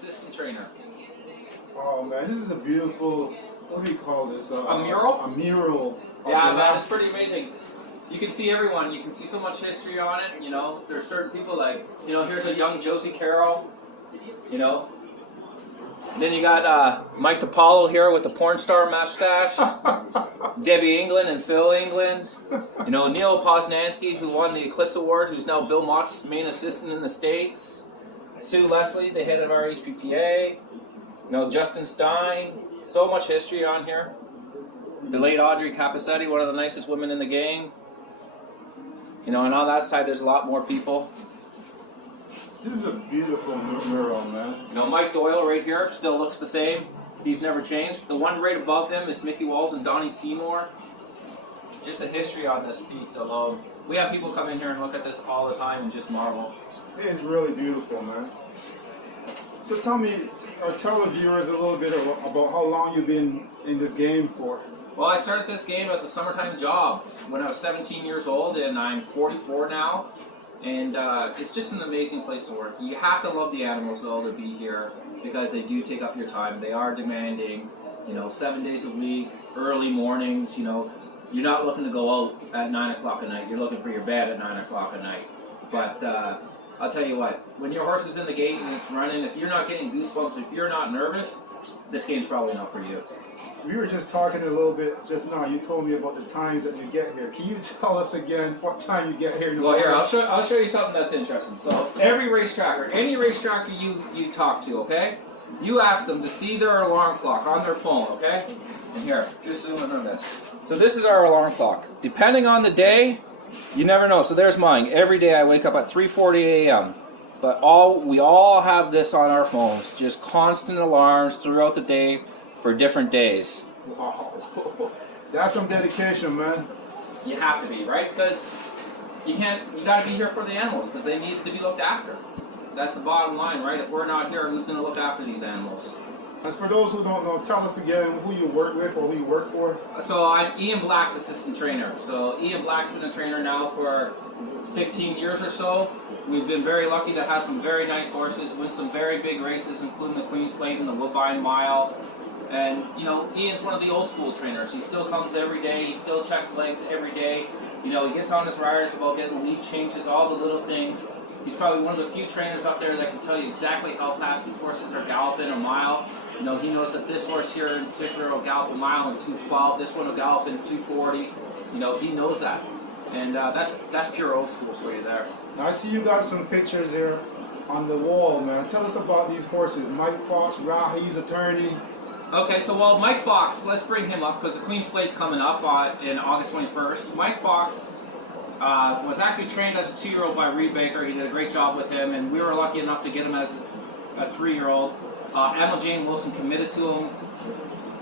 assistant trainer. Oh man, this is a beautiful, what do you call this? A mural? A mural. Yeah, man, it's pretty amazing. You can see everyone. You can see so much history on it. You know, there's certain people like, you know, here's a young Josie Carroll. You know. And then you got Mike DiPaolo here with the porn star mustache. Debbie England and Phil England. You know, Neil Posnanski, who won the Eclipse Award, who's now Bill Mott's main assistant in the States. Sue Leslie, the head of our HPPA. You know, Justin Stein. So much history on here. The late Audrey Capacetti, one of the nicest women in the game. You know, and on that side, there's a lot more people. This is a beautiful mural, man. You know, Mike Doyle right here still looks the same. He's never changed. The one right above him is Mickey Walls and Donnie Seymour. Just the history on this piece alone. We have people come in here and look at this all the time and just marvel. It is really beautiful, man. So tell me, or tell the viewers a little bit about how long you've been in this game for. Well, I started this game as a summertime job when I was 17 years old, and I'm 44 now. And it's just an amazing place to work. You have to love the animals, though, to be here because they do take up your time. They are demanding, you know, 7 days a week, early mornings. You know, you're not looking to go out at 9 o'clock at night. You're looking for your bed at 9 o'clock at night. But I'll tell you what, when your horse is in the gate and it's running, if you're not getting goosebumps, if you're not nervous, this game's probably not for you. We were just talking a little bit just now. You told me about the times that you get here. Can you tell us again what time you get here? Well, here, I'll show you something that's interesting. So every racetrack or any racetracker you talk to, okay, you ask them to see their alarm clock on their phone, okay? And here, just zoom in on this. So this is our alarm clock. Depending on the day, you never know. So there's mine. Every day I wake up at 3:40 a.m. But we all have this on our phones, just constant alarms throughout the day for different days. Wow. That's some dedication, man. You have to be, right? Because you got to be here for the animals because they need to be looked after. That's the bottom line, right? If we're not here, who's going to look after these animals? As for those who don't know, tell us again who you work with or who you work for. So I'm Ian Black's assistant trainer. So Ian Black's been a trainer now for 15 years or so. We've been very lucky to have some very nice horses, win some very big races, including the Queen's Plate and the Woodbine Mile. And, you know, Ian's one of the old school trainers. He still comes every day. He still checks legs every day. You know, he gets on his riders about getting lead changes, all the little things. He's probably one of the few trainers up there that can tell you exactly how fast these horses are galloping a mile. You know, he knows that this horse here in particular will gallop a mile in 2:12. This one will gallop in 2:40. You know, he knows that. And that's pure old school for you there. Now, I see you got some pictures here on the wall, man. Tell us about these horses. Mike Fox, Rahi's attorney. Okay, so Mike Fox, let's bring him up because the Queen's Plate's coming up in August 21st. Mike Fox was actually trained as a 2-year-old by Reed Baker. He did a great job with him, and we were lucky enough to get him as a 3-year-old. Emma Jane Wilson committed to him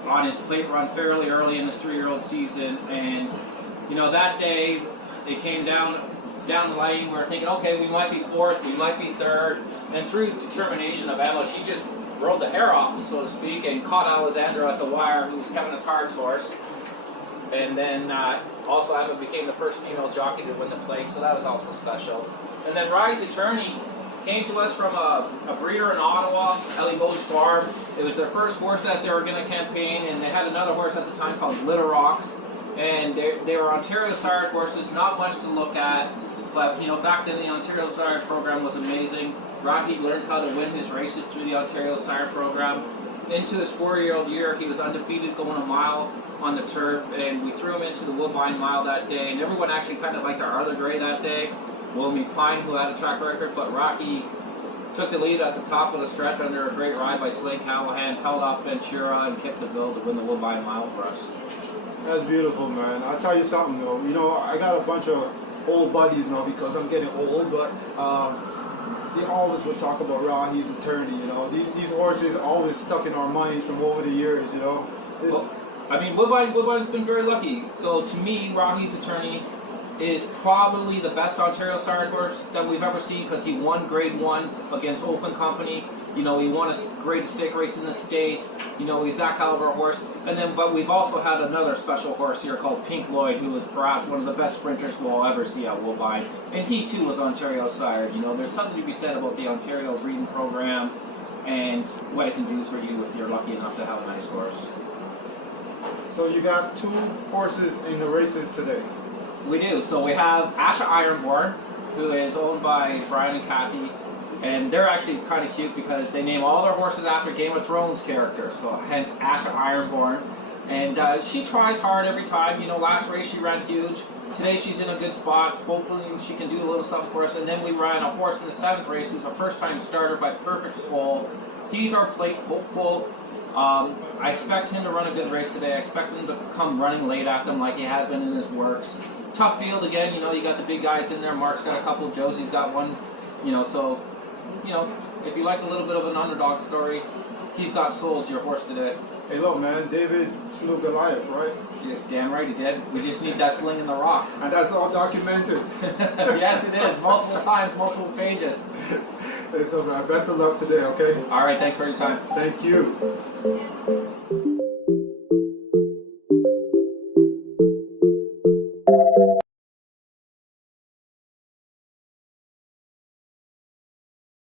on his plate run fairly early in his 3-year-old season, and you know that day it came down the lane. We were thinking, okay, we might be 4th, we might be 3rd, and through determination of Emma, she just rode the hair off him, so to speak, and caught Alessandro at the wire, who was Kevin Attard's horse. And then also Emma became the first female jockey to win the plate, so that was also special. And then Rise Attorney came to us from a breeder in Ottawa, Ellie Boge Farm. It was their first horse that they were going to campaign, and they had another horse at the time called Glitter Rocks. And they were Ontario sired horses, not much to look at, but you know, back then the Ontario sired program was amazing. Rocky learned how to win his races through the Ontario Sire program. Into his 4-year-old year, he was undefeated going a mile on the turf, and we threw him into the Woodbine Mile that day, and everyone actually kind of liked our Arthur Gray that day. Wilmy Pine, who had a track record, but Rocky took the lead at the top of the stretch under a great ride by Slade Callahan, held off Ventura and Kip DeVille to win the Woodbine Mile for us. That's beautiful, man. I'll tell you something, though. You know, I got a bunch of old buddies now because I'm getting old, but they always would talk about Rahi's attorney, you know. These horses are always stuck in our minds from over the years, you know. Well, I mean, Woodbine's been very lucky. So to me, Rahi's attorney is probably the best Ontario sired horse that we've ever seen because he won Grade 1s against Open Company. You know, he won a great stake race in the States. You know, he's that caliber horse. But we've also had another special horse here called Pink Lloyd, who is perhaps one of the best sprinters we'll ever see at Woodbine. And he too was Ontario sired. You know, there's something to be said about the Ontario breeding program and what it can do for you if you're lucky enough to have a nice horse. So you got 2 horses in the races today. We do. So we have Asha Ironborn, who is owned by Brian and Kathy, and they're actually kind of cute because they name all their horses after Game of Thrones characters. So hence Asha Ironborn, and she tries hard every time. You know, last race she ran huge. Today she's in a good spot. Hopefully she can do a little something for us. And then we ran a horse in the 7th race who's a first-time starter by Perfect Soul. He's our plate hopeful. I expect him to run a good race today. I expect him to come running late at them like he has been in his works. Tough field again, you know, you got the big guys in there. Mark's got a couple, Josie's got one, you know, so, you know, if you like a little bit of an underdog story, he's got Souls, your horse today. Hey, look, man, David slew Goliath, right? Yeah, damn right he did. We just need that sling in the rock. And that's all documented. Yes, it is. Multiple times, multiple pages. Hey, so best of luck today, okay? All right, thanks for your time. Thank you.